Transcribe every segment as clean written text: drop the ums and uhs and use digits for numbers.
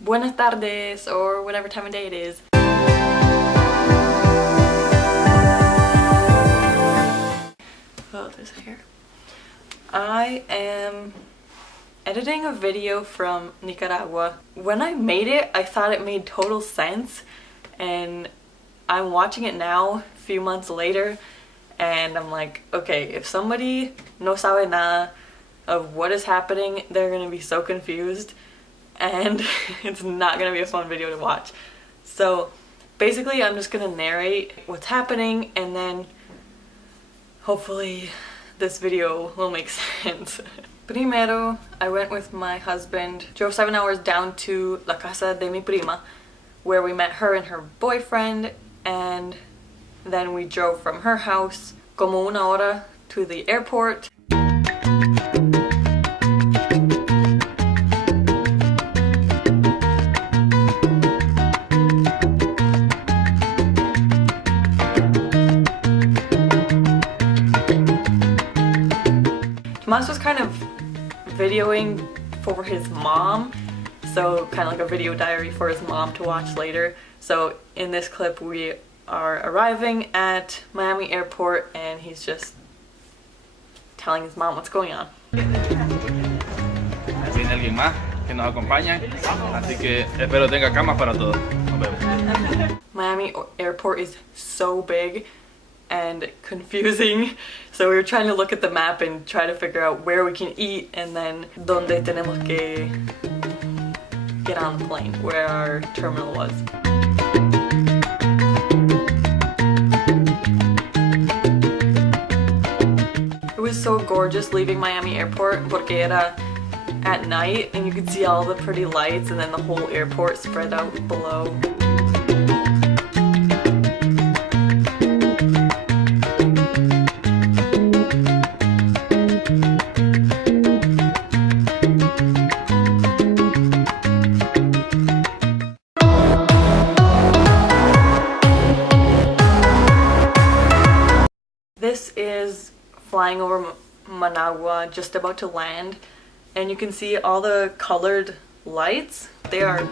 Buenas tardes, or whatever time of day it is. Oh, there's hair. I am editing a video from Nicaragua. When I made it, I thought it made total sense, and I'm watching it now, a few months later, and I'm like, okay, if somebody no sabe nada of what is happening, they're gonna be so confused, and it's not gonna be a fun video to watch. So basically I'm just gonna narrate what's happening, and then hopefully this video will make sense. Primero, I went with my husband, drove 7 hours down to la casa de mi prima, where we met her and her boyfriend, and then we drove from her house como una hora to the airport. Tomas was kind of videoing for his mom, so kind of like a video diary for his mom to watch later. So in this clip we are arriving at Miami airport and he's just telling his mom what's going on. Viene alguien más que nos acompaña, así que espero tenga camas para todos. Nos vemos. Miami airport is so big and confusing, so we were trying to look at the map and try to figure out where we can eat and then donde tenemos que get on the plane, where our terminal was. It was so gorgeous leaving Miami airport porque era at night and you could see all the pretty lights and then the whole airport spread out below. This is flying over Managua, just about to land, and you can see all the colored lights. They are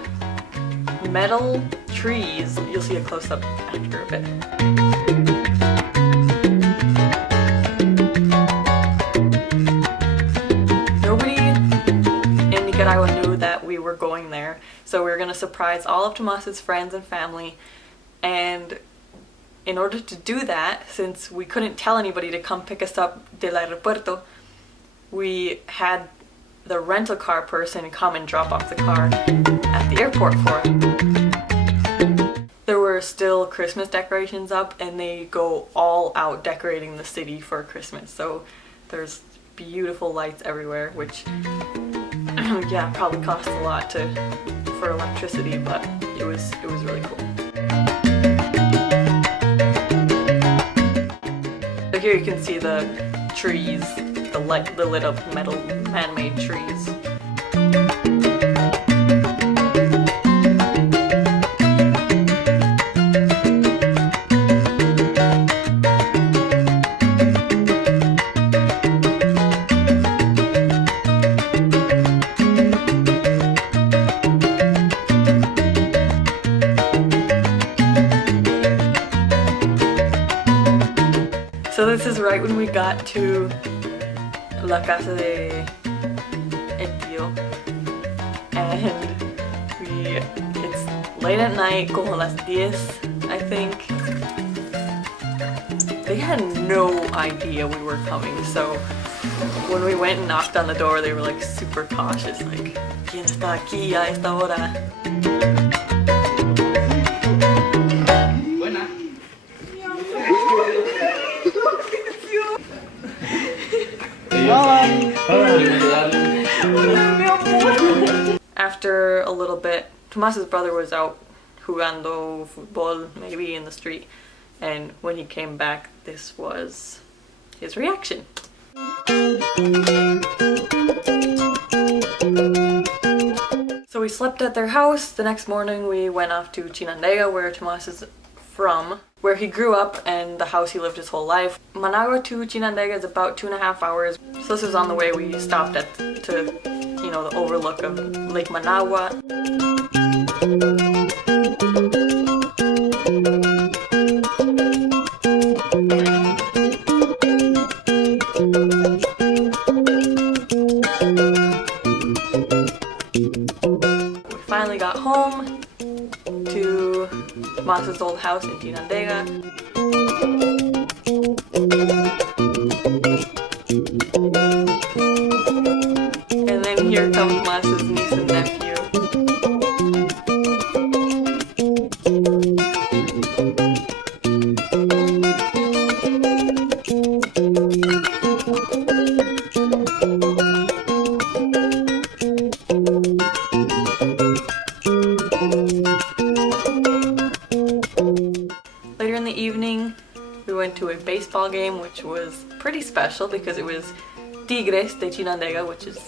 metal trees. You'll see a close-up after a bit. Nobody in Nicaragua knew that we were going there, so we were going to surprise all of Tomas's friends and family, and in order to do that, since we couldn't tell anybody to come pick us up del aeropuerto, we had the rental car person come and drop off the car at the airport for us. There were still Christmas decorations up and they go all out decorating the city for Christmas. So there's beautiful lights everywhere, which yeah, probably cost a lot for electricity, but it was really cool. So here you can see the trees, the lit up metal man-made trees. So this is right when we got to la casa de el tío, and it's late at night, como las 10, I think. They had no idea we were coming, so when we went and knocked on the door, they were like super cautious, like, ¿Quién está aquí a esta hora? After a little bit, Tomas's brother was out jugando fútbol, maybe in the street, and when he came back, this was his reaction. So we slept at their house. The next morning we went off to Chinandega, where Tomas is from, where he grew up and the house he lived his whole life. Managua to Chinandega is about 2.5 hours. So this was on the way we stopped at to know, the overlook of Lake Managua. We finally got home to Mas's old house in Chinandega. And then here comes Mas's niece and nephew. Later in the evening, we went to a baseball game, which was pretty special because it was Tigres de Chinandega, which is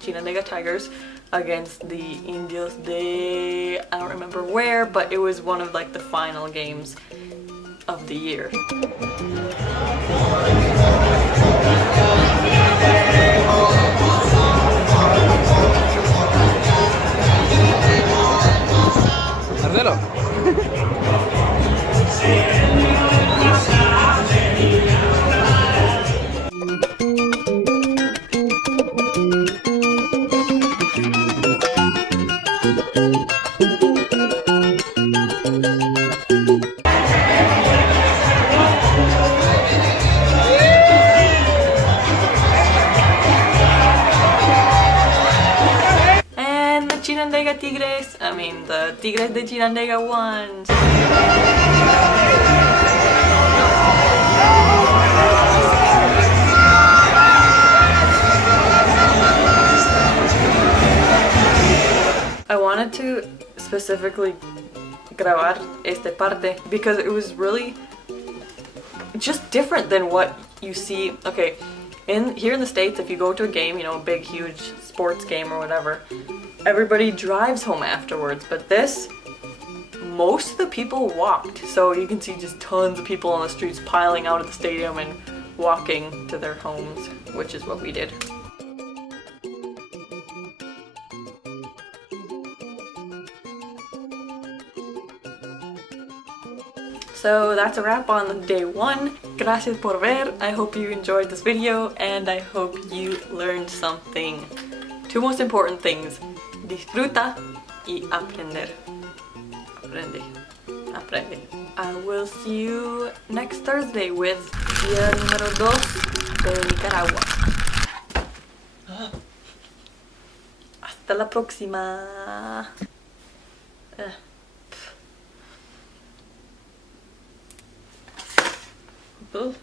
Chinandega Tigers, against the Indios de, I don't remember where, but it was one of like the final games of the year. Marcelo. And the Chinandega Tigres, the Tigres de Chinandega won. I wanted to specifically grabar esta parte because it was really just different than what you see. Okay, here in the States, if you go to a game, you know, a big huge sports game or whatever, everybody drives home afterwards, but this, most of the people walked. So you can see just tons of people on the streets piling out of the stadium and walking to their homes, which is what we did. So that's a wrap on day one. Gracias por ver. I hope you enjoyed this video and I hope you learned something. Two most important things. Disfruta y aprender. Aprende. Aprende. I will see you next Thursday with día número 2 de Nicaragua. Hasta la próxima. Ugh.